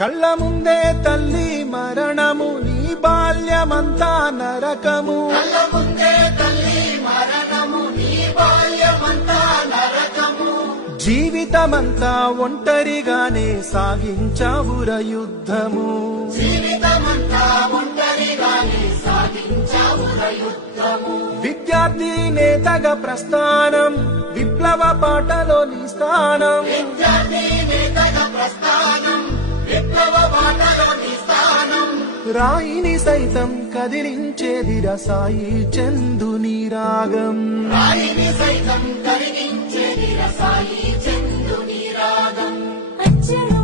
కళ్ళ ముందే తల్లి మరణము, నీ బాల్యమంతా నరకము. కళ్ళ ముందే తల్లి మరణము, నీ బాల్యమంతా నరకము. జీవితమంతా ఒంటరిగానే సాగించావుర యుద్ధము. జీవితమంతా ఒంటరిగానే సాగించావుర యుద్ధము. విద్యార్థి నేతగా ప్రస్థానం, విప్లవ పాటలో నీ స్థానం. విద్యార్థి నేతగా ప్రస్థానం, విప్లవ బాటలో నీ స్థానం. రాయిని సైతం కదిలించేదిర సాయి చందుని రాగం. రాయిని సైతం కదిలించేదిర సాయి చందుని రాగం. అచ్చరు